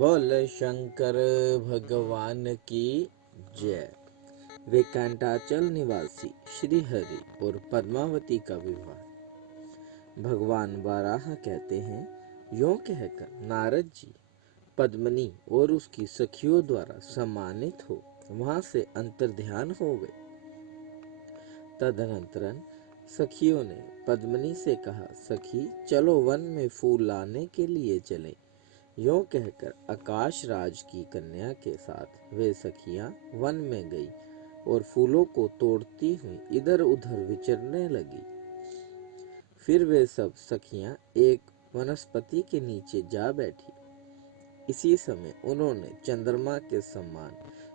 बोल शंकर भगवान की जय। वेंकटाचल निवासी श्री हरि और पद्मावती का विवाह। भगवान वाराह कहते हैं, यों कहकर नारद जी पद्मिनी और उसकी सखियों द्वारा सम्मानित हो वहां से अंतर्ध्यान हो गए। तदनंतरन सखियों ने पद्मिनी से कहा, सखी चलो वन में फूल लाने के लिए चलें। यों कहकर आकाश राज की कन्या के साथ वे सखियां वन में गई और फूलों को तोड़ती हुई इधर उधर विचरने लगी। फिर वे सब सखियां एक वनस्पति के नीचे जा बैठी। इसी समय उन्होंने चंद्रमा के समान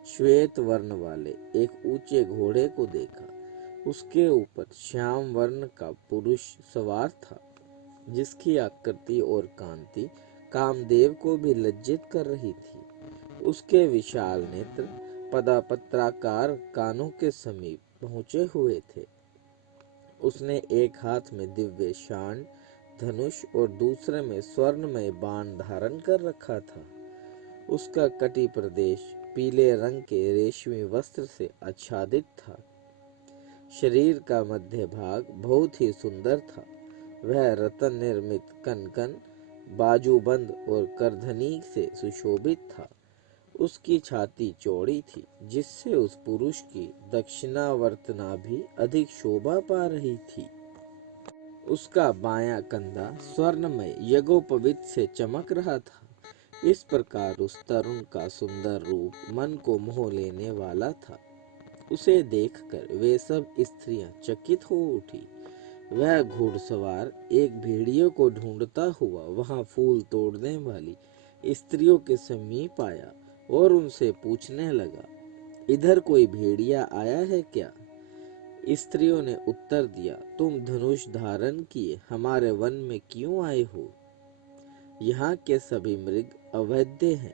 श्वेत वर्ण वाले एक ऊंचे घोड़े को देखा। उसके ऊपर श्याम वर्ण का पुरुष सवार था, जिसकी आकृति और कांति कामदेव को भी लज्जित कर रही थी। उसके विशाल नेत्र पदापत्राकार कानों के समीप पहुंचे हुए थे। उसने एक हाथ में दिव्य शांड धनुष और दूसरे में स्वर्णमय बाण धारण कर रखा था। उसका कटी प्रदेश पीले रंग के रेशमी वस्त्र से आच्छादित था। शरीर का मध्य भाग बहुत ही सुंदर था। वह रत्न निर्मित कनकन, बाजूबंद और करधनी से सुशोभित था। उसकी छाती चौड़ी थी, जिससे उस पुरुष की दक्षिणावर्त नाभि अधिक शोभा पा रही थी। उसका बायां कंधा स्वर्णमय यज्ञोपवीत से चमक रहा था। इस प्रकार उस तरुण का सुंदर रूप मन को मोह लेने वाला था। उसे देखकर वे सब स्त्रियां चकित हो उठी। वह घुड़सवार एक भेड़ियों को ढूंढता हुआ वहां फूल तोड़ने वाली स्त्रियों के समीप आया और उनसे पूछने लगा, इधर कोई भेड़िया आया है क्या? स्त्रियों ने उत्तर दिया, तुम धनुष धारण किए हमारे वन में क्यों आए हो? यहाँ के सभी मृग अवैध हैं।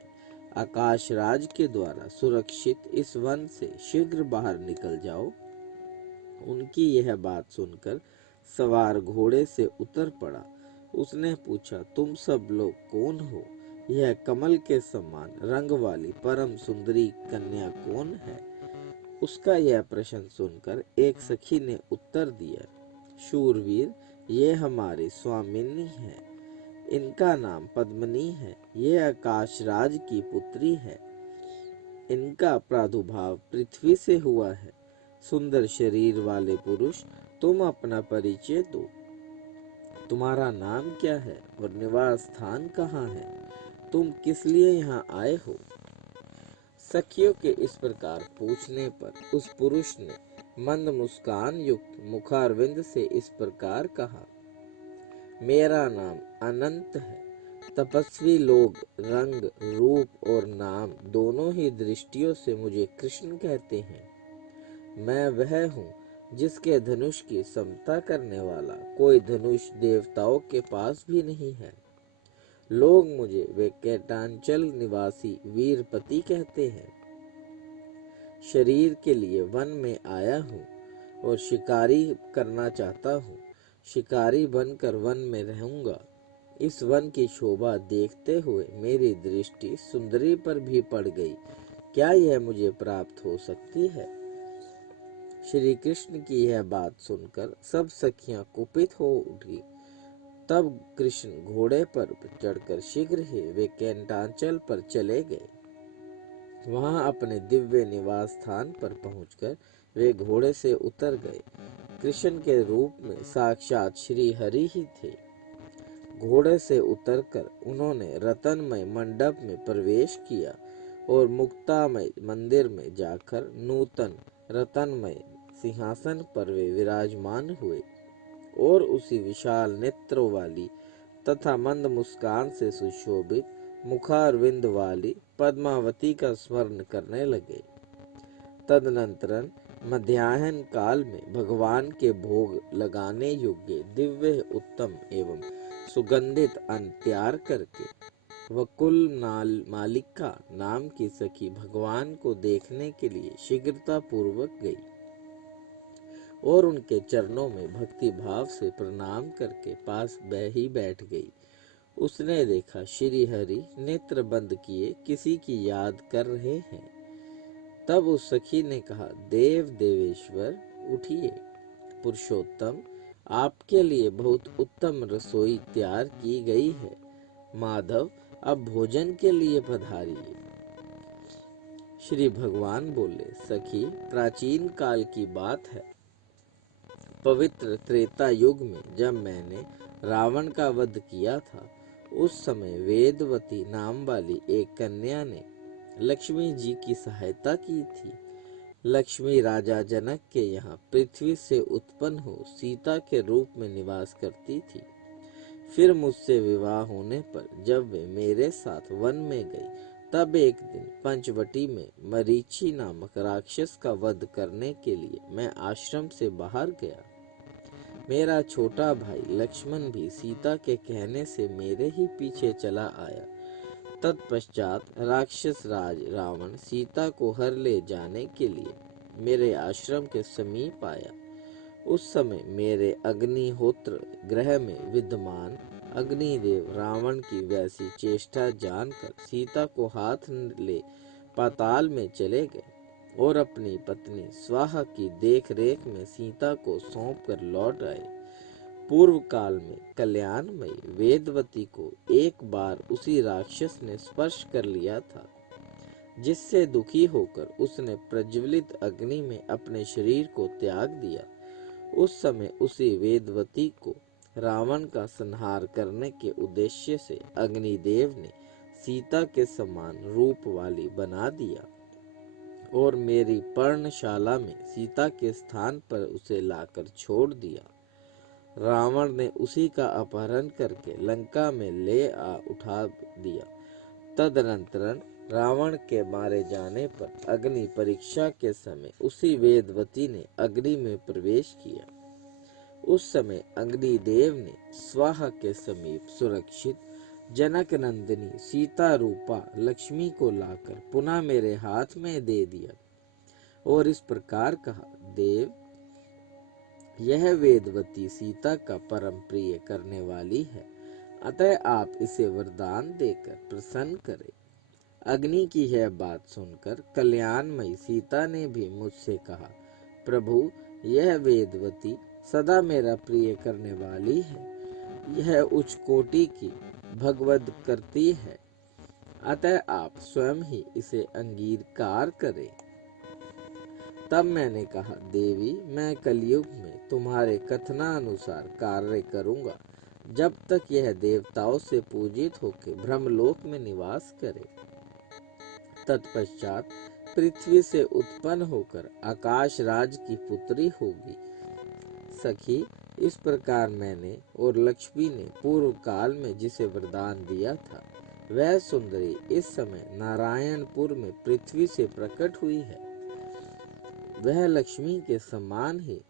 आकाश राज के द्वारा सुरक्षित इस वन से शीघ्र बाहर निकल जाओ। उनकी यह बात सुनकर सवार घोड़े से उतर पड़ा। उसने पूछा, तुम सब लोग कौन हो? यह कमल के समान रंग वाली परम सुंदरी कन्या कौन है? उसका यह प्रश्न सुनकर एक सखी ने उत्तर दिया, शूरवीर, ये हमारी स्वामिनी है। इनका नाम पद्मिनी है। ये आकाश राज की पुत्री है। इनका प्रादुर्भाव पृथ्वी से हुआ है। सुंदर शरीर वाले पुरुष, तुम अपना परिचय दो। तुम्हारा नाम क्या है और निवास स्थान कहाँ है? तुम किस लिए यहाँ आए हो? सखियों के इस प्रकार पूछने पर उस पुरुष ने मंद मुस्कान युक्त मुखारविंद से इस प्रकार कहा, मेरा नाम अनंत है। तपस्वी लोग रंग, रूप और नाम दोनों ही दृष्टियों से मुझे कृष्ण कहते हैं। मैं वह हूँ जिसके धनुष की समता करने वाला कोई धनुष देवताओं के पास भी नहीं है। लोग मुझे वेंकटाचल निवासी वीरपति कहते हैं। शरीर के लिए वन में आया हूँ और शिकारी करना चाहता हूँ। शिकारी बनकर वन में रहूंगा। इस वन की शोभा देखते हुए मेरी दृष्टि सुंदरी पर भी पड़ गई। क्या यह मुझे प्राप्त हो सकती है? श्री कृष्ण की यह बात सुनकर सब सखियां कुपित हो उठी। तब कृष्ण घोड़े पर चढ़कर शीघ्र ही वेंकटाचल पर चले गए। वहां अपने दिव्य निवास स्थान पर पहुंचकर वे घोड़े से उतर गए। कृष्ण के रूप में साक्षात श्री हरि ही थे। घोड़े से उतरकर उन्होंने रतनमय मंडप में प्रवेश किया और मुक्तामय मंदिर में जाकर नूतन रतनमय सिंहासन पर वे विराजमान हुए और उसी विशाल नेत्रों वाली तथा मंद मुस्कान से सुशोभित मुखारविंद वाली पद्मावती का स्मरण करने लगे। तदनंतर मध्याह्न काल में भगवान के भोग लगाने योग्य दिव्य उत्तम एवं सुगंधित अन्न तैयार करके वकुल मालिका नाम की सखी भगवान को देखने के लिए शीघ्रता पूर्वक गई और उनके चरणों में भक्ति भाव से प्रणाम करके पास ही बैठ गई। उसने देखा श्री हरि नेत्र बंद किए किसी की याद कर रहे हैं। तब उस सखी ने कहा, देव देवेश्वर उठिए, पुरुषोत्तम आपके लिए बहुत उत्तम रसोई तैयार की गई है। माधव अब भोजन के लिए पधारिए। श्री भगवान बोले, सखी प्राचीन काल की बात है। पवित्र त्रेता युग में जब मैंने रावण का वध किया था, उस समय वेदवती नाम वाली एक कन्या ने लक्ष्मी जी की सहायता की थी। लक्ष्मी राजा जनक के यहाँ पृथ्वी से उत्पन्न हो सीता के रूप में निवास करती थी। फिर मुझसे विवाह होने पर जब वे मेरे साथ वन में गई, तब एक दिन पंचवटी में मरीचि नामक राक्षस का वध करने के लिए मैं आश्रम से बाहर गया। मेरा छोटा भाई लक्ष्मण भी सीता के कहने से मेरे ही पीछे चला आया। तत्पश्चात राक्षस राज रावण सीता को हर ले जाने के लिए मेरे आश्रम के समीप आया। उस समय मेरे अग्निहोत्र ग्रह में विद्यमान अग्निदेव रावण की वैसी चेष्टा जानकर सीता को हाथ ले पाताल में चले गए और अपनी पत्नी स्वाहा की देख रेख में सीता को सौंप कर लौट आए। पूर्व काल में कल्याणमयी वेदवती को एक बार उसी राक्षस ने स्पर्श कर लिया था, जिससे दुखी होकर उसने प्रज्वलित अग्नि में अपने शरीर को त्याग दिया। उस समय उसी वेदवती को रावण का संहार करने के उद्देश्य से अग्निदेव ने सीता के समान रूप वाली बना दिया और मेरी पर्णशाला में सीता के स्थान पर उसे लाकर छोड़ दिया। रावण ने उसी का अपहरण करके लंका में ले उठा दिया। तदनंतर रावण के मारे जाने पर अग्नि परीक्षा के समय उसी वेदवती ने अग्नि में प्रवेश किया। उस समय अग्निदेव ने स्वाहा के समीप सुरक्षित जनक नंदिनी सीता रूपा लक्ष्मी को लाकर पुनः मेरे हाथ में दे दिया और इस प्रकार कहा, देव यह वेदवती सीता का परम प्रिय करने वाली है, अतः आप इसे वरदान देकर प्रसन्न करें। अग्नि की यह बात सुनकर कल्याणमयी सीता ने भी मुझसे कहा, प्रभु यह वेदवती सदा मेरा प्रिय करने वाली है, यह उच्च कोटि की भगवद करती है, अतः आप स्वयं ही इसे अंगीकार करें। तब मैंने कहा, देवी मैं कलयुग में तुम्हारे कथनानुसार कार्य करूंगा, जब तक यह देवताओं से पूजित होकर ब्रह्मलोक में निवास करे। तत्पश्चात पृथ्वी से उत्पन्न होकर आकाश राज की पुत्री होगी। सखी इस प्रकार मैंने और लक्ष्मी ने पूर्व काल में जिसे वरदान दिया था, वह सुंदरी इस समय नारायणपुर में पृथ्वी से प्रकट हुई है। वह लक्ष्मी के समान ही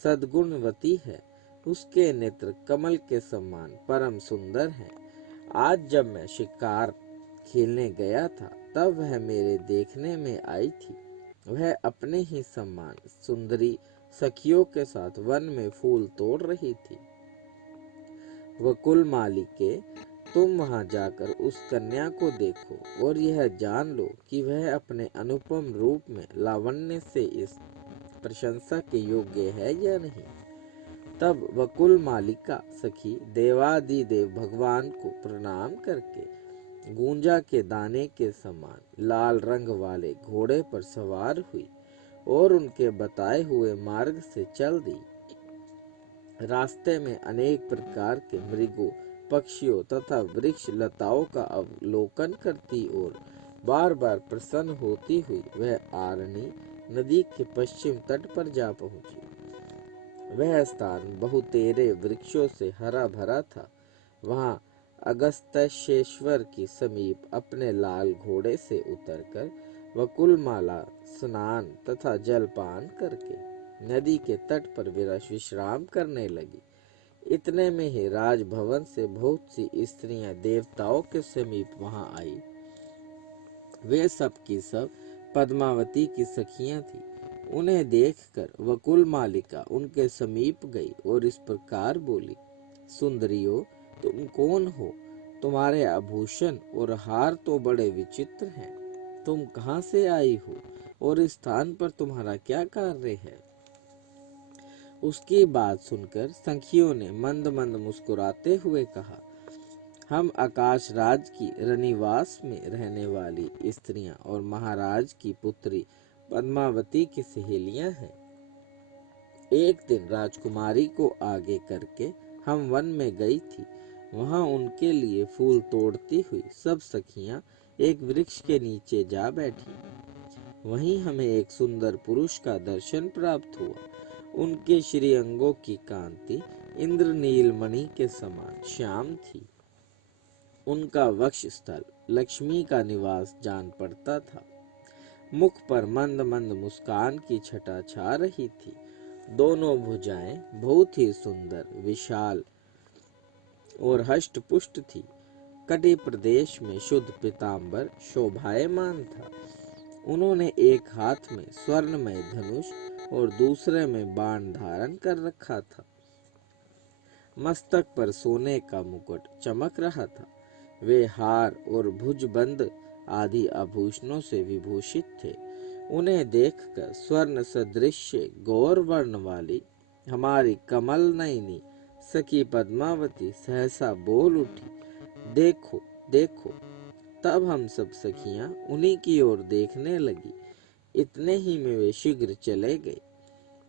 सद्गुणवती है, उसके नेत्र कमल के समान परम सुंदर हैं। आज जब मैं शिकार खेलने गया था, तब वह मेरे देखने में आई थी। वह अपने ही समान सुंदरी सखियों के साथ वन में फूल तोड़ रही थी। वकुल मालिके, तुम वहां जाकर उस कन्या को देखो और यह जान लो कि वह अपने अनुपम रूप में लावण्य से इस प्रशंसा के योग्य है या नहीं। तब वकुल मालिका सखी देवादिदेव भगवान को प्रणाम करके गूंजा के दाने के समान लाल रंग वाले घोड़े पर सवार हुई और उनके बताए हुए मार्ग से चल दी। रास्ते में अनेक प्रकार के मृगों, पक्षियों तथा वृक्ष लताओं का अवलोकन करती और बार बार प्रसन्न होती हुई वह आरणी नदी के पश्चिम तट पर जा पहुंची। वह स्थान बहुतेरे वृक्षों से हरा भरा था। वहां अगस्त्येश्वर की समीप अपने लाल घोड़े से उतरकर वकुलमाला स्नान तथा जलपान करके नदी के तट पर विश्राम करने लगी। इतने में ही राजभवन से बहुत सी स्त्रियां देवताओं के समीप वहां आई। वे सब की सब पद्मावती की सखियां थीं। उन्हें देखकर वकुल मालिका उनके समीप गई और इस प्रकार बोली, सुंदरियों तुम कौन हो? तुम्हारे आभूषण और हार तो बड़े विचित्र हैं। तुम कहाँ से आई हो और इस स्थान पर तुम्हारा क्या कार्य है? उसकी बात सुनकर सखियों ने मंद मंद मुस्कुराते हुए कहा, हम आकाश राज की रनिवास में रहने वाली स्त्रियां और महाराज की पुत्री पद्मावती की सहेलियां हैं। एक दिन राजकुमारी को आगे करके हम वन में गई थी। वहां उनके लिए फूल तोड़ती हुई सब सखियां एक वृक्ष के नीचे जा बैठी। वहीं हमें एक सुंदर पुरुष का दर्शन प्राप्त हुआ। उनके श्री अंगों की कांति इंद्रनील मणि के समान श्याम थी। उनका वक्ष स्थल लक्ष्मी का निवास जान पड़ता था। मुख पर मंद मंद मुस्कान की छटा छा रही थी। दोनों भुजाएं बहुत ही सुंदर, विशाल और हष्ट पुष्ट थी। कटी प्रदेश में शुद्ध पीतांबर शोभायमान था। उन्होंने एक हाथ में स्वर्णमय धनुष और दूसरे में बाण धारण कर रखा था। मस्तक पर सोने का मुकुट चमक रहा था। वे हार और भुजबंद आदि आभूषणों से विभूषित थे। उन्हें देखकर स्वर्ण सदृश गौर वर्ण वाली हमारी कमल नयनी सखी पद्मावती सहसा बोल उठी, देखो देखो। तब हम सब सखियां उन्हीं की ओर देखने लगी। इतने ही में वे शीघ्र चले गए।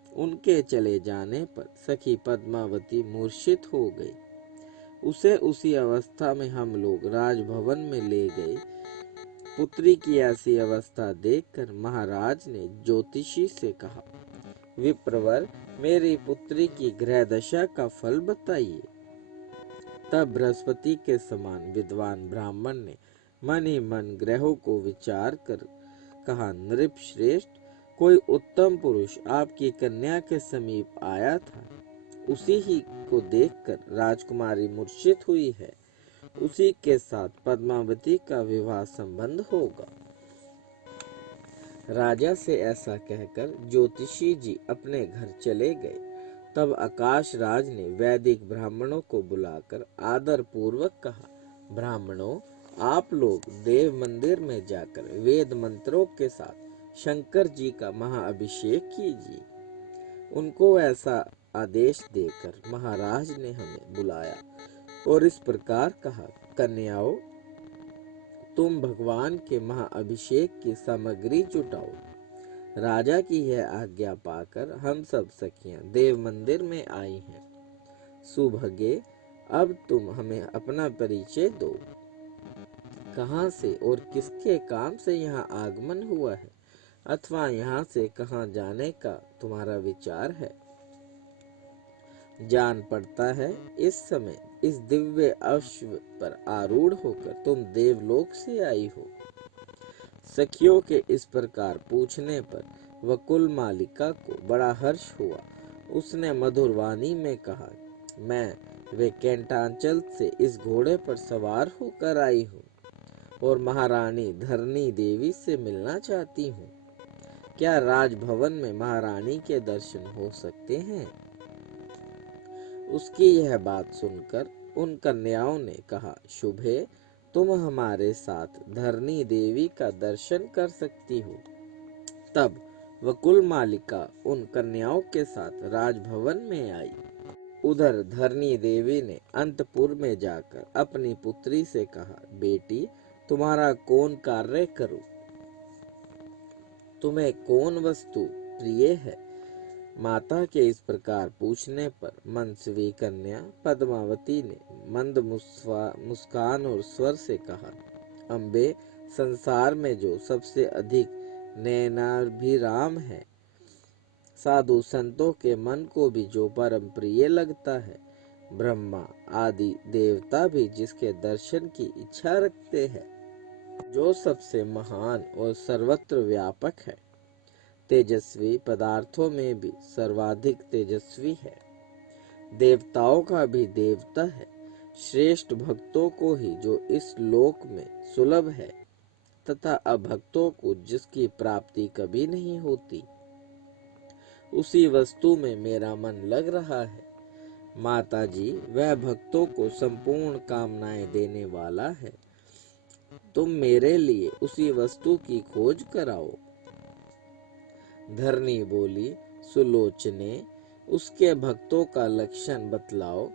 उनके चले जाने पर सखी पद्मावती मूर्छित हो गई। उसे उसी अवस्था में हम लोग राजभवन में ले गए। पुत्री की ऐसी अवस्था देखकर महाराज ने ज्योतिषी से कहा, विप्रवर, मेरी पुत्री की ग्रह दशा का फल बताइए। तब बृहस्पति के समान विद्वान ब्राह्मण ने मन ही मन ग्रहों को विचार कर कहा, नृप श्रेष्ठ, कोई उत्तम पुरुष आपकी कन्या के समीप आया था। उसी ही को देखकर राजकुमारी मूर्छित हुई है। उसी के साथ पद्मावती का विवाह संबंध होगा। राजा से ऐसा कहकर ज्योतिषी जी अपने घर चले गए। तब आकाश राज ने वैदिक ब्राह्मणों को बुलाकर आदर पूर्वक कहा, ब्राह्मणों, आप लोग देव मंदिर में जाकर वेद मंत्रों के साथ शंकर जी का महाअभिषेक कीजिए। उनको ऐसा आदेश देकर महाराज ने हमें बुलाया और इस प्रकार कहा, कन्याओं, तुम भगवान के महाअभिषेक की सामग्री जुटाओ। राजा की यह आज्ञा पाकर हम सब सखियां देव मंदिर में आई हैं। सुभगे, अब तुम हमें अपना परिचय दो। कहाँ से और किसके काम से यहाँ आगमन हुआ है, अथवा यहाँ से कहाँ जाने का तुम्हारा विचार है? जान पड़ता है इस समय इस दिव्य अश्व पर आरूढ़ होकर तुम देवलोक से आई हो। सखियों के इस प्रकार पूछने पर वकुल मालिका को बड़ा हर्ष हुआ। उसने मधुर वाणी में कहा, मैं वे कैंटांचल से इस घोड़े पर सवार होकर आई हूँ और महारानी धरनी देवी से मिलना चाहती हूँ। क्या राजभवन में महारानी के दर्शन हो सकते हैं? उसकी यह बात सुनकर उन कन्याओं ने कहा, शुभे, तुम हमारे साथ धरनी देवी का दर्शन कर सकती हो। तब वकुल मालिका उन कन्याओं के साथ राजभवन में आई। उधर धरनी देवी ने अंतपुर में जाकर अपनी पुत्री से कहा, बेटी, तुम्हारा कौन कार्य करूं? तुम्हें कौन वस्तु प्रिय है? माता के इस प्रकार पूछने पर मनस्वी कन्या पद्मावती ने मंद मुस्कान और स्वर से कहा, अम्बे, संसार में जो सबसे अधिक नयनाभिराम है, साधु संतों के मन को भी जो परम प्रिय लगता है, ब्रह्मा आदि देवता भी जिसके दर्शन की इच्छा रखते हैं, जो सबसे महान और सर्वत्र व्यापक है, तेजस्वी पदार्थों में भी सर्वाधिक तेजस्वी है, देवताओं का भी देवता है, श्रेष्ठ भक्तों को ही जो इस लोक में सुलभ है तथा अभक्तों को जिसकी प्राप्ति कभी नहीं होती, उसी वस्तु में मेरा मन लग रहा है। माता जी, वह भक्तों को संपूर्ण कामनाएं देने वाला है। तुम मेरे लिए उसी वस्तु की खोज कराओ। धरनी बोली, सुलोचने, उसके भक्तों का लक्षण बतलाओ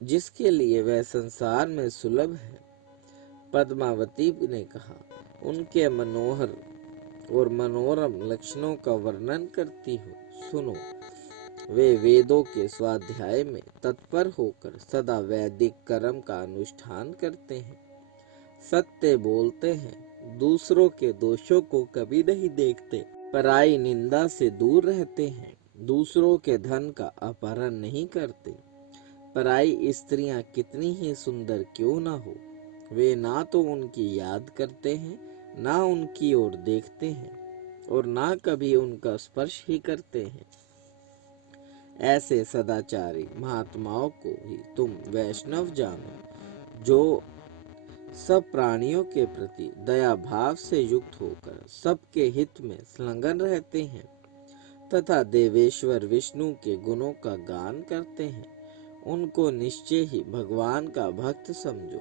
जिसके लिए वह संसार में सुलभ है। पद्मावती ने कहा, उनके मनोहर और मनोरम लक्षणों का वर्णन करती हूँ, सुनो। वे वेदों के स्वाध्याय में तत्पर होकर सदा वैदिक कर्म का अनुष्ठान करते हैं, सत्य बोलते हैं, दूसरों के दोषों को कभी नहीं देखते, पराई निंदा से दूर रहते हैं, दूसरों के धन का अपहरण नहीं करते। पराई स्त्रियां कितनी ही सुंदर क्यों ना हो, वे ना तो उनकी याद करते हैं, ना उनकी ओर देखते हैं और ना कभी उनका स्पर्श ही करते हैं। ऐसे सदाचारी महात्माओं को ही तुम वैष्णव जानो, जो सब प्राणियों के प्रति दया भाव से युक्त होकर सबके हित में संलग्न रहते हैं तथा देवेश्वर विष्णु के गुणों का गान करते हैं। उनको निश्चय ही भगवान का भक्त समझो।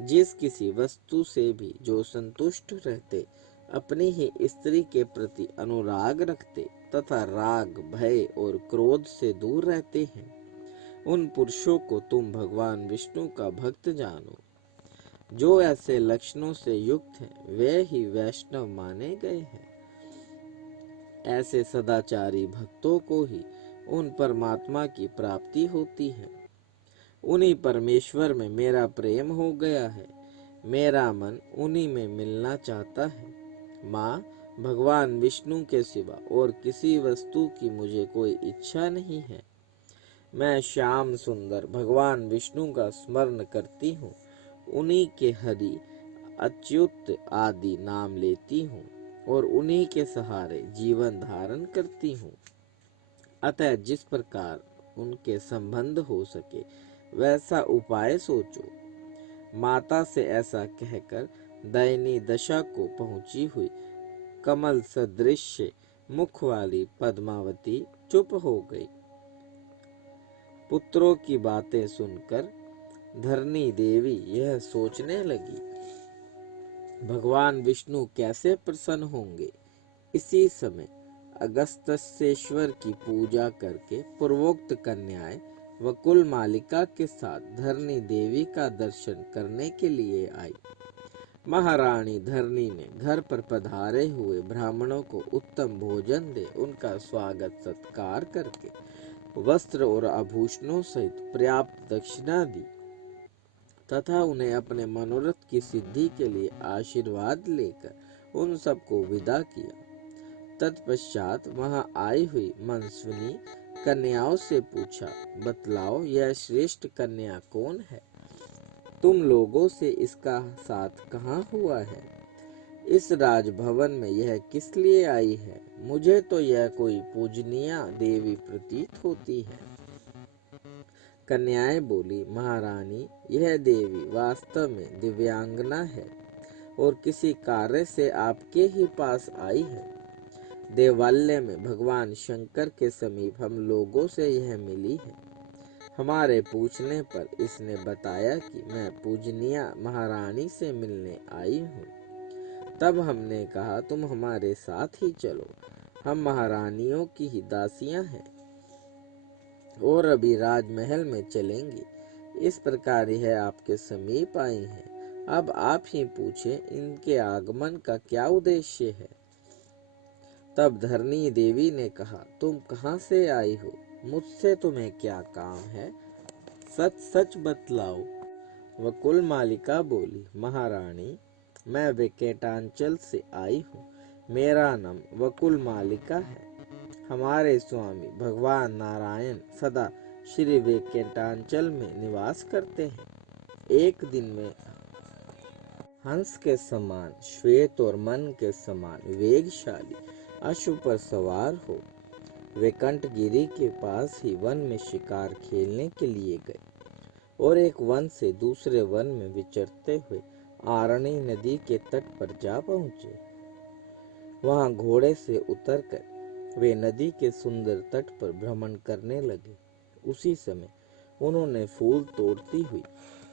जिस किसी वस्तु से भी जो संतुष्ट रहते, अपनी ही स्त्री के प्रति अनुराग रखते तथा राग, भय और क्रोध से दूर रहते हैं, उन पुरुषों को तुम भगवान विष्णु का भक्त जानो। जो ऐसे लक्षणों से युक्त हैं, वे ही वैष्णव माने गए हैं। ऐसे सदाचारी भक्तों को ही उन परमात्मा की प्राप्ति होती है। उन्हीं परमेश्वर में मेरा प्रेम हो गया है, मेरा मन उन्हीं में मिलना चाहता है। माँ, भगवान विष्णु के सिवा और किसी वस्तु की मुझे कोई इच्छा नहीं है। मैं श्याम सुंदर भगवान विष्णु का स्मरण करती हूँ, उन्हीं के हरि, अच्युत आदि नाम लेती हूँ और उन्हीं के सहारे जीवन धारण करती हूँ। अतः जिस प्रकार उनके संबंध हो सके वैसा उपाय सोचो। माता से ऐसा कहकर दयनीय दशा को पहुंची हुई कमल सदृश मुख वाली पद्मावती चुप हो गई। पुत्रों की बातें सुनकर धरनी देवी यह सोचने लगी, भगवान विष्णु कैसे प्रसन्न होंगे। इसी समय अगस्त्येश्वर की पूजा करके पूर्वोक्त कन्याएं वकुल मालिका के साथ धरनी देवी का दर्शन करने के लिए आई। महारानी धरनी ने घर पर पधारे हुए ब्राह्मणों को उत्तम भोजन दे उनका स्वागत सत्कार करके वस्त्र और आभूषणों सहित पर्याप्त दक्षिणा दी तथा उन्हें अपने मनोरथ की सिद्धि के लिए आशीर्वाद लेकर उन सबको विदा किया। तत्पश्चात वहां आई हुई मनस्विनी कन्याओं से पूछा, बतलाओ यह श्रेष्ठ कन्या कौन है? तुम लोगों से इसका साथ कहाँ हुआ है? इस राजभवन में यह किस लिए आई है? मुझे तो यह कोई पूजनीय देवी प्रतीत होती है। कन्याएं बोली, महारानी, यह देवी वास्तव में दिव्यांगना है और किसी कार्य से आपके ही पास आई है। देवालय में भगवान शंकर के समीप हम लोगों से यह मिली है। हमारे पूछने पर इसने बताया कि मैं पूजनीय महारानी से मिलने आई हूँ। तब हमने कहा, तुम हमारे साथ ही चलो, हम महारानियों की ही दासियां हैं और अभी राजमहल में चलेंगी। इस प्रकार यह आपके समीप आई हैं। अब आप ही पूछें, इनके आगमन का क्या उद्देश्य है? तब धरनी देवी ने कहा, तुम कहाँ से आई हो? मुझसे तुम्हें क्या काम है? सच सच बतलाओ। वकुल मालिका बोली, महारानी, मैं वेंकटाचल से आई हूँ। मेरा नाम वकुल मालिका है। हमारे स्वामी भगवान नारायण सदा श्री वेंकटाचल में निवास करते हैं। एक दिन में हंस के समान श्वेत और मन के समान वेगशाली अश्व पर सवार हो वैकुंठ गिरी के पास ही वन में शिकार खेलने के लिए गए और एक वन से दूसरे वन में विचरते हुए आरणी नदी के तट पर जा पहुंचे। वहां घोड़े से उतरकर वे नदी के सुंदर तट पर भ्रमण करने लगे। उसी समय उन्होंने फूल तोड़ती हुई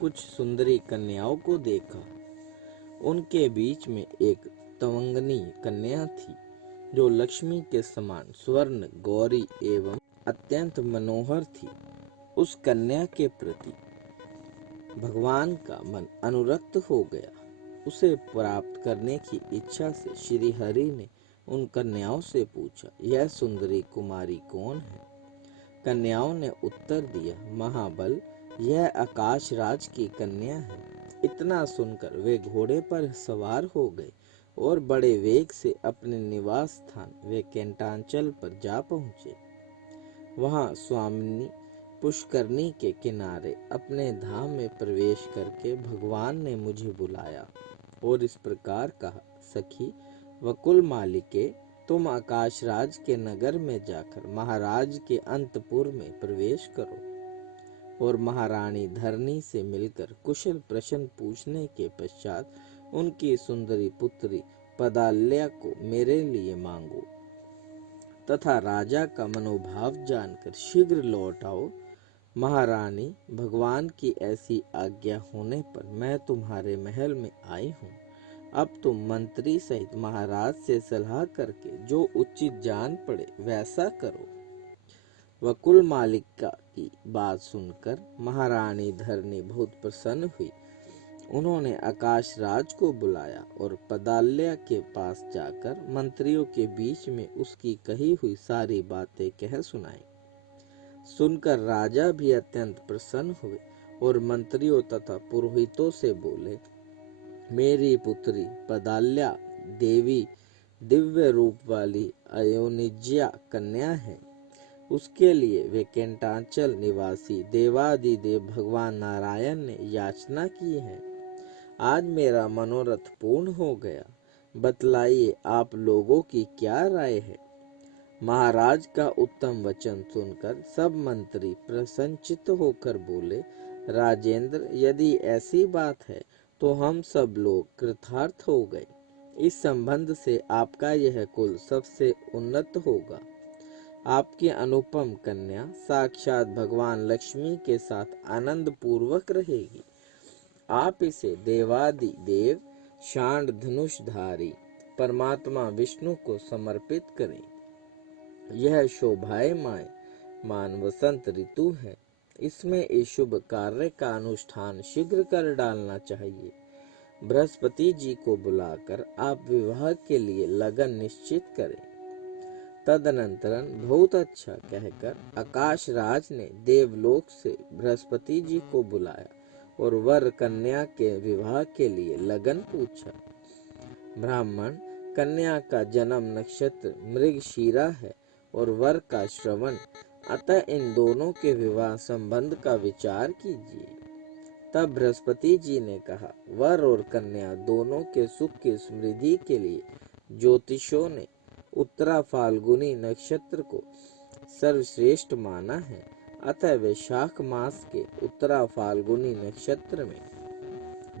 कुछ सुंदरी कन्याओं को देखा। उनके बीच में एक तवंगनी कन्या थी जो लक्ष्मी के समान स्वर्ण गौरी एवं अत्यंत मनोहर थी। उस कन्या के प्रति भगवान का मन अनुरक्त हो गया। उसे प्राप्त करने की इच्छा से श्री हरि ने उन कन्याओं से पूछा, यह सुंदरी कुमारी कौन है? कन्याओं ने उत्तर दिया, महाबल, यह आकाश राज की कन्या है। इतना सुनकर वे घोड़े पर सवार हो गए और बड़े वेग से अपने निवास स्थान वे कैंटांचल पर जा पहुँचे। वहाँ स्वामिनी पुष्करनी के किनारे अपने धाम में प्रवेश करके भगवान ने मुझे बुलाया और इस प्रकार कहा, सखी वकुल मालिके, तुम आकाश राज के नगर में जाकर महाराज के अंतपुर में प्रवेश करो और महारानी धरनी से मिलकर कुशल प्रश्न पूछने के पश्चात उनकी सुंदरी पुत्री पदाल्या को मेरे लिए मांगो तथा राजा का मनोभाव जानकर शीघ्र लौट आओ। महारानी, भगवान की ऐसी आज्ञा होने पर मैं तुम्हारे महल में आई हूँ। अब तुम मंत्री सहित महाराज से सलाह करके जो उचित जान पड़े वैसा करो। वकुल मालिका की बात सुनकर महारानी धरनी बहुत प्रसन्न हुई। उन्होंने आकाश राज को बुलाया और पदाल्या के पास जाकर मंत्रियों के बीच में उसकी कही हुई सारी बातें कह सुनाई। सुनकर राजा भी अत्यंत प्रसन्न हुए और मंत्रियों तथा पुरोहितों से बोले, मेरी पुत्री पदाल्या देवी दिव्य रूप वाली अयोनिज्या कन्या है। उसके लिए वे कैंटांचल निवासी देवादिदेव भगवान नारायण ने याचना की है। आज मेरा मनोरथ पूर्ण हो गया। बतलाइए आप लोगों की क्या राय है? महाराज का उत्तम वचन सुनकर सब मंत्री प्रसन्नचित्त होकर बोले, राजेंद्र, यदि ऐसी बात है तो हम सब लोग कृतार्थ हो गए। इस संबंध से आपका यह कुल सबसे उन्नत होगा। आपकी अनुपम कन्या साक्षात भगवान लक्ष्मी के साथ आनंद पूर्वक रहेगी। आप इसे देवादि देव शांड धनुषधारी परमात्मा विष्णु को समर्पित करें। यह शोभायमान वसंत ऋतु है। इसमें इस शुभ कार्य का अनुष्ठान शीघ्र कर डालना चाहिए। बृहस्पति जी को बुलाकर आप विवाह के लिए लगन निश्चित करें। तदनंतरन बहुत अच्छा कहकर आकाश राज ने देवलोक से बृहस्पति जी को बुलाया और वर कन्या के विवाह के लिए लगन पूछा। ब्राह्मण, कन्या का जन्म नक्षत्र मृगशीरा है और वर का श्रवण, अतः इन दोनों के विवाह संबंध का विचार कीजिए। तब बृहस्पति जी ने कहा, वर और कन्या दोनों के सुख की समृद्धि के लिए ज्योतिषों ने उत्तरा फाल्गुनी नक्षत्र को सर्वश्रेष्ठ माना है। अतः वैशाख मास के उत्तरा फाल्गुनी नक्षत्र में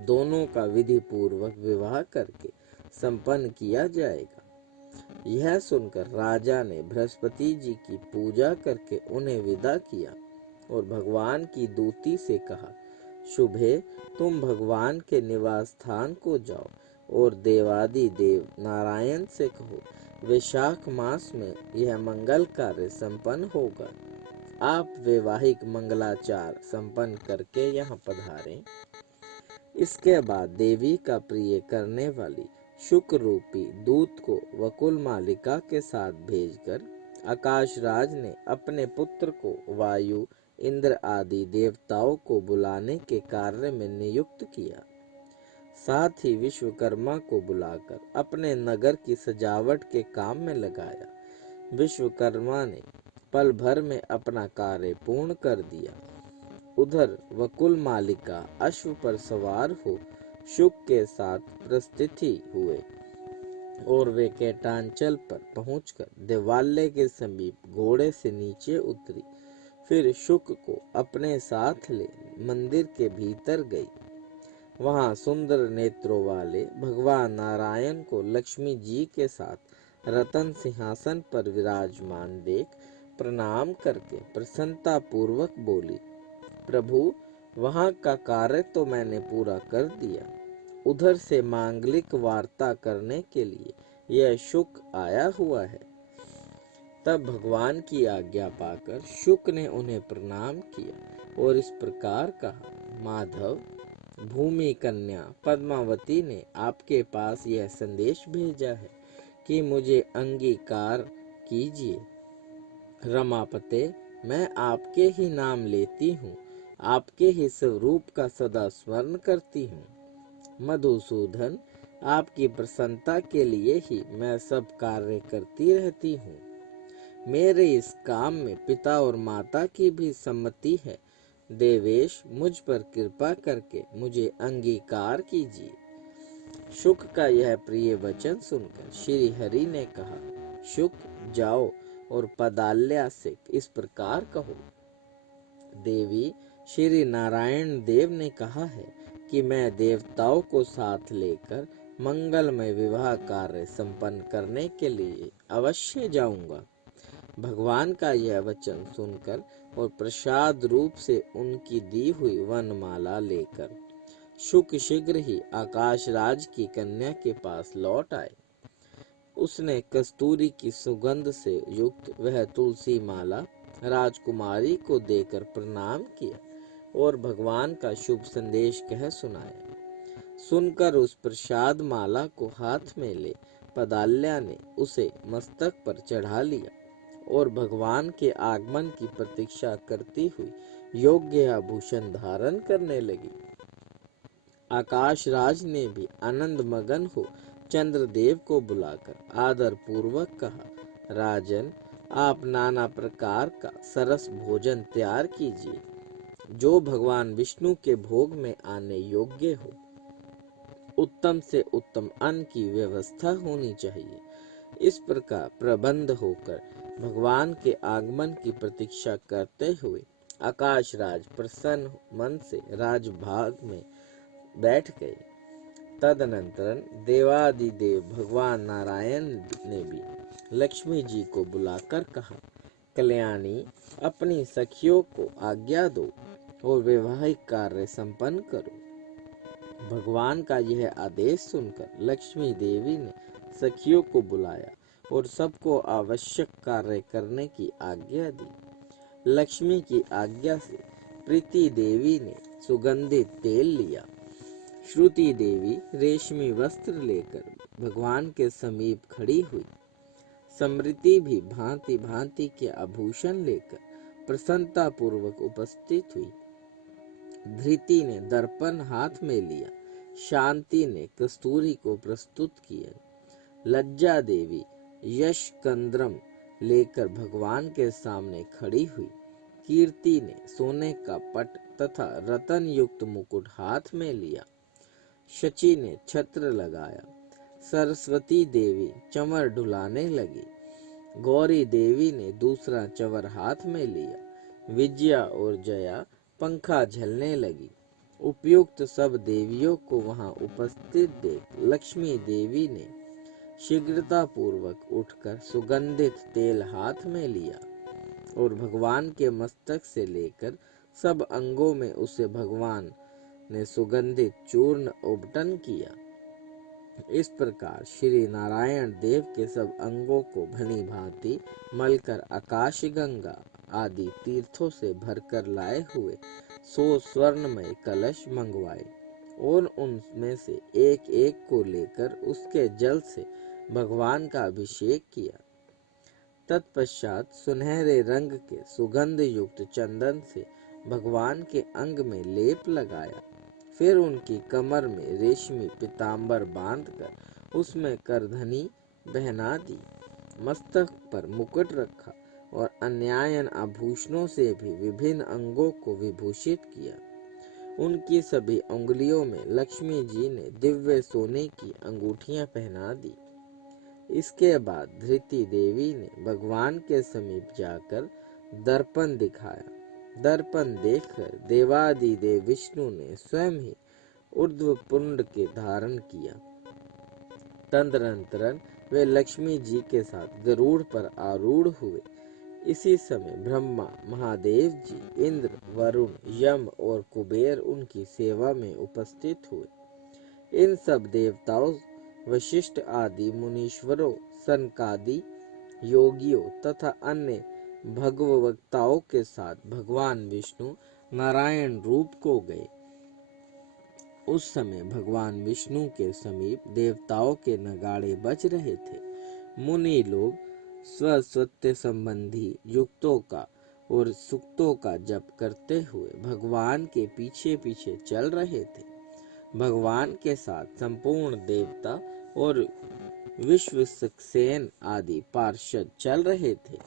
दोनों का विधि पूर्वक विवाह करके संपन्न किया जाएगा। यह सुनकर राजा ने बृहस्पति जी की पूजा करके उन्हें विदा किया और भगवान की दूती से कहा, शुभे, तुम भगवान के निवास स्थान को जाओ और देवादि देव नारायण से कहो, वैशाख मास में यह मंगल कार्य संपन्न होगा। आप वैवाहिक मंगलाचार संपन्न करके यहाँ पधारें। इसके बाद देवी का प्रिय करने वाली शुक्र रूपी दूत को वकुल मालिका के साथ भेजकर आकाश राज ने अपने पुत्र को वायु, इंद्र आदि देवताओं को बुलाने के कार्य में नियुक्त किया। साथ ही विश्वकर्मा को बुलाकर अपने नगर की सजावट के काम में लगाया। विश्वकर्मा ने पल भर में अपना कार्य पूर्ण कर दिया। उधर वकुल मालिका अश्व पर सवार हो शुक के साथ प्रस्थिति हुए और वे कैंटांचल पर पहुंचकर देवालय के समीप घोड़े से नीचे उतरी। फिर शुक को अपने साथ ले मंदिर के भीतर गई। वहां सुंदर नेत्रों वाले भगवान नारायण को लक्ष्मी जी के साथ रतन सिंहासन पर विराजमान देख प्रणाम करके प्रसन्नता पूर्वक बोली, प्रभु वहाँ का कार्य तो मैंने पूरा कर दिया, उधर से मांगलिक वार्ता करने के लिए यह शुक आया हुआ है। तब भगवान की आज्ञा पाकर शुक ने उन्हें प्रणाम किया और इस प्रकार कहा, माधव, भूमि कन्या पद्मावती ने आपके पास यह संदेश भेजा है कि मुझे अंगीकार कीजिए। रमापते, मैं आपके ही नाम लेती हूँ, आपके ही स्वरूप का सदा स्मरण करती हूँ। मधुसूदन, आपकी प्रसन्नता के लिए ही मैं सब कार्य करती रहती हूँ। मेरे इस काम में पिता और माता की भी सम्मति है। देवेश, मुझ पर कृपा करके मुझे अंगीकार कीजिए। शुक का यह प्रिय वचन सुनकर श्री हरि ने कहा, शुक, जाओ और पदाल्या से इस प्रकार कहो, देवी, श्री नारायण देव ने कहा है कि मैं देवताओं को साथ लेकर मंगलमय विवाह कार्य संपन्न करने के लिए अवश्य जाऊंगा। भगवान का यह वचन सुनकर और प्रसाद रूप से उनकी दी हुई वनमाला लेकर शुक शीघ्र ही आकाश राज की कन्या के पास लौट आए। उसने कस्तूरी की सुगंध से युक्त वह तुलसी माला राजकुमारी को देकर प्रणाम किया और भगवान का शुभ संदेश कह सुनाया। सुनकर उस प्रसाद माला को हाथ में ले पदाल्या ने उसे मस्तक पर चढ़ा लिया और भगवान के आगमन की प्रतीक्षा करती हुई योग्य आभूषण धारण करने लगी। आकाश राज ने भी आनंद मगन हो चंद्रदेव को बुलाकर आदर पूर्वक कहा, राजन, आप नाना प्रकार का सरस भोजन तैयार कीजिए, जो भगवान विष्णु के भोग में आने योग्य हो। उत्तम से उत्तम अन्न की व्यवस्था होनी चाहिए। इस प्रकार प्रबंध होकर भगवान के आगमन की प्रतीक्षा करते हुए आकाश राज प्रसन्न मन से राजभाग में बैठ गए। तदनंतर देवादिदेव भगवान नारायण ने भी लक्ष्मी जी को बुलाकर कहा, कल्याणी, अपनी सखियों को आज्ञा दो और वैवाहिक कार्य संपन्न करो। भगवान का यह आदेश सुनकर लक्ष्मी देवी ने सखियों को बुलाया और सबको आवश्यक कार्य करने की आज्ञा दी। लक्ष्मी की आज्ञा से प्रीति देवी ने सुगंधित तेल लिया, श्रुति देवी रेशमी वस्त्र लेकर भगवान के समीप खड़ी हुई, समृति भी भांति भांति के आभूषण लेकर प्रसन्नता पूर्वक उपस्थित हुई। धृति ने दर्पण हाथ में लिया, शांति ने कस्तूरी को प्रस्तुत किया, लज्जा देवी यश कंद्रम लेकर भगवान के सामने खड़ी हुई, कीर्ति ने सोने का पट तथा रतन युक्त मुकुट हाथ में लिया, शची ने छत्र लगाया, सरस्वती देवी चंवर ढुलाने लगी, गौरी देवी ने दूसरा चंवर हाथ में लिया, विजया और जया पंखा झलने लगी। उपयुक्त सब देवियों को वहां उपस्थित देख लक्ष्मी देवी ने शीघ्रता पूर्वक उठकर सुगंधित तेल हाथ में लिया और भगवान के मस्तक से लेकर सब अंगों में उसे भगवान ने सुगंधित चूर्ण उबटन किया। इस प्रकार श्री नारायण देव के सब अंगों को भली भांति मलकर आकाश गंगा आदि तीर्थों से भरकर लाए हुए 100 स्वर्णमय कलश मंगवाए और उनमें से एक एक को लेकर उसके जल से भगवान का अभिषेक किया। तत्पश्चात सुनहरे रंग के सुगंध युक्त चंदन से भगवान के अंग में लेप लगाया। फिर उनकी कमर में रेशमी पीताम्बर बांधकर उसमें करधनी पहना दी, मस्तक पर मुकुट रखा और अन्यायन आभूषणों से भी विभिन्न अंगों को विभूषित किया। उनकी सभी उंगलियों में लक्ष्मी जी ने दिव्य सोने की अंगूठियां पहना दी। इसके बाद धृति देवी ने भगवान के समीप जाकर दर्पण दिखाया। दर्पण देखकर देवादिदेव विष्णु ने स्वयं ही ऊर्ध्व पुंड के धारण किया। तदनंतर वे लक्ष्मी जी के साथ गरुड़ पर आरूढ़ हुए। इसी समय ब्रह्मा, महादेव जी, इंद्र, वरुण, यम और कुबेर उनकी सेवा में उपस्थित हुए। इन सब देवताओं, वशिष्ठ आदि मुनीश्वरों, सनकादि योगियों तथा अन्य भगवक्ताओं के साथ भगवान विष्णु नारायण रूप को गए। उस समय भगवान विष्णु के समीप देवताओं के नगाड़े बज रहे थे। मुनि लोग स्वसत्य संबंधी युक्तों का और सुक्तों का जप करते हुए भगवान के पीछे पीछे चल रहे थे। भगवान के साथ संपूर्ण देवता और विश्वसेन आदि पार्षद चल रहे थे।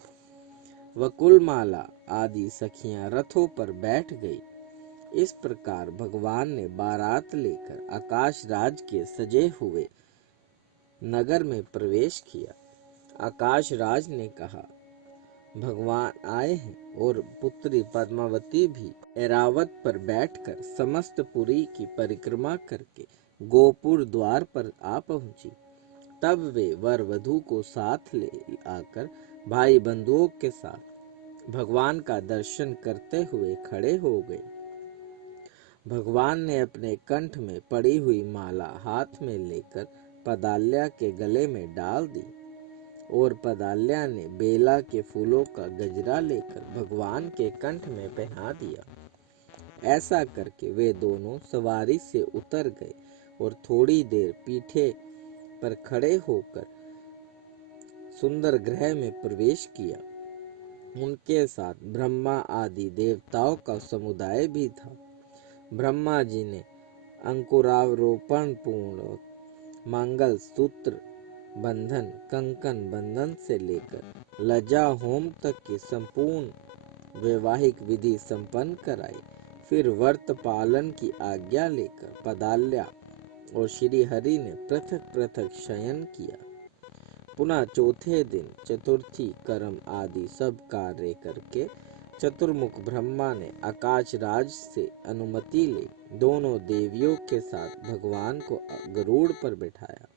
वकुलमाला आदि सखियां रथों पर बैठ गई। इस प्रकार भगवान ने बारात लेकर आकाश राज के सजे हुए नगर में प्रवेश किया। आकाश राज ने कहा, भगवान आए हैं। और पुत्री पद्मावती भी ऐरावत पर बैठकर समस्त पुरी की परिक्रमा करके गोपुर द्वार पर आ पहुंची। तब वे वर वधू को साथ ले आकर भाई बंधुओं के साथ भगवान का दर्शन करते हुए खड़े हो गए। भगवान ने अपने कंठ में पड़ी हुई माला हाथ में लेकर पदाल्या के गले में डाल दी और पदाल्या ने बेला के फूलों का गजरा लेकर भगवान के कंठ में पहना दिया। ऐसा करके वे दोनों सवारी से उतर गए और थोड़ी देर पीठे पर खड़े होकर सुंदर गृह में प्रवेश किया। उनके साथ ब्रह्मा आदि देवताओं का समुदाय भी था। ब्रह्मा जी ने अंकुरारोपण पूर्ण मंगल सूत्र बंधन, कंकन बंधन से लेकर लज्जा होम तक की संपूर्ण वैवाहिक विधि संपन्न कराई। फिर व्रत पालन की आज्ञा लेकर पदाल्या और श्री हरि ने पृथक पृथक शयन किया। पुनः चौथे दिन चतुर्थी कर्म आदि सब कार्य करके चतुर्मुख ब्रह्मा ने आकाश राज से अनुमति ले दोनों देवियों के साथ भगवान को गरुड़ पर बैठाया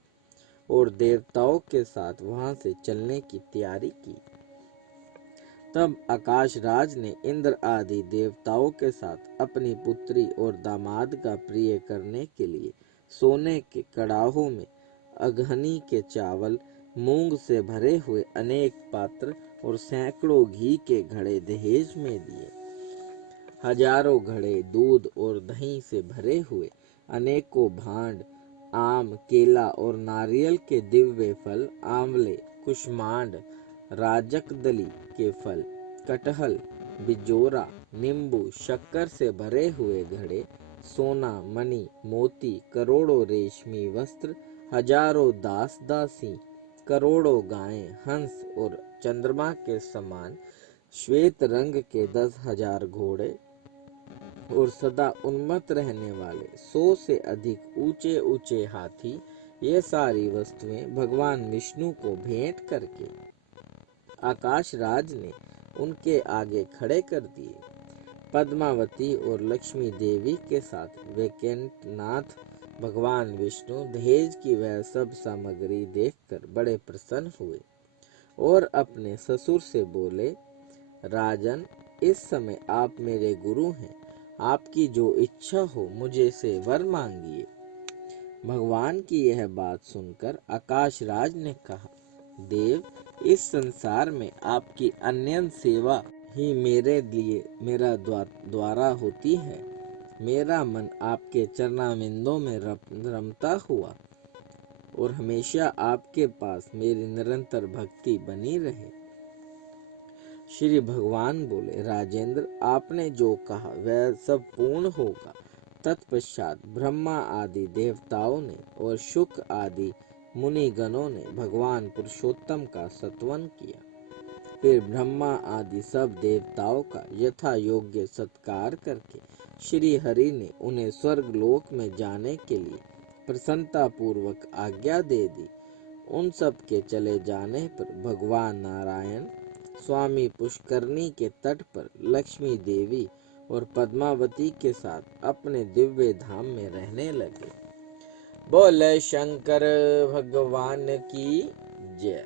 और देवताओं के साथ वहां से चलने की तैयारी की। तब आकाश राज ने इंद्र आदि देवताओं के साथ अपनी पुत्री और दामाद का प्रिय करने के लिए सोने के कड़ाहों में अगहनी के चावल, मूंग से भरे हुए अनेक पात्र और सैकड़ों घी के घड़े दहेज में दिए। हजारों घड़े दूध और दही से भरे हुए अनेकों भांड, आम, केला और नारियल के दिव्य फल, आंवले, कुष्मांड, राजकदली के फल, कटहल, बिजोरा, नींबू, शक्कर से भरे हुए घड़े, सोना, मणि, मोती, करोड़ों रेशमी वस्त्र, हजारों दास दासी, करोड़ों गायें, हंस और चंद्रमा के समान श्वेत रंग के 10,000 घोड़े और सदा उन्मत्त रहने वाले 100 से अधिक ऊंचे ऊंचे हाथी, ये सारी वस्तुएं भगवान विष्णु को भेंट करके आकाश राज ने उनके आगे खड़े कर दिए। पद्मावती और लक्ष्मी देवी के साथ वैकुंठनाथ भगवान विष्णु दहेज की वह सब सामग्री देखकर बड़े प्रसन्न हुए और अपने ससुर से बोले, राजन, इस समय आप मेरे गुरु हैं। आपकी जो इच्छा हो मुझे से वर मांगिए। भगवान की यह बात सुनकर आकाश राज ने कहा, देव, इस संसार में आपकी अन्य सेवा ही मेरे लिए मेरा द्वारा होती है। मेरा मन आपके चरणाविंदों में रमता हुआ और हमेशा आपके पास मेरी निरंतर भक्ति बनी रहे। श्री भगवान बोले, राजेंद्र, आपने जो कहा वह सब पूर्ण होगा। तत्पश्चात ब्रह्मा आदि देवताओं ने और शुक आदि मुनिगणों ने भगवान पुरुषोत्तम का स्तवन किया। फिर ब्रह्मा आदि सब देवताओं का यथा योग्य सत्कार करके श्री हरि ने उन्हें स्वर्ग लोक में जाने के लिए प्रसन्नता पूर्वक आज्ञा दे दी। उन सब के चले जाने पर भगवान नारायण स्वामी पुष्करनी के तट पर लक्ष्मी देवी और पद्मावती के साथ अपने दिव्य धाम में रहने लगे। बोले शंकर भगवान की जय।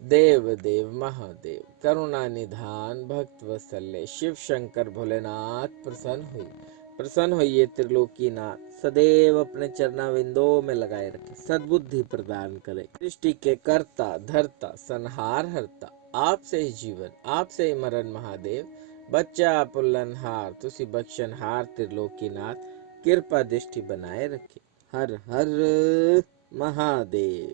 देव देव महादेव करुणा निधान भक्त वत्सल्य शिव शंकर भोलेनाथ प्रसन्न होइए त्रिलोकीनाथ सदैव अपने चरणाविंदों में लगाए रखे सद्बुद्धि प्रदान करे सृष्टि के कर्ता धर्ता संहार हरता आपसे ही जीवन आपसे ही मरण महादेव बच्चा पुल्लनहार तुसी बख्शनहार त्रिलोकीनाथ कृपा दृष्टि बनाए रखे हर हर महादेव।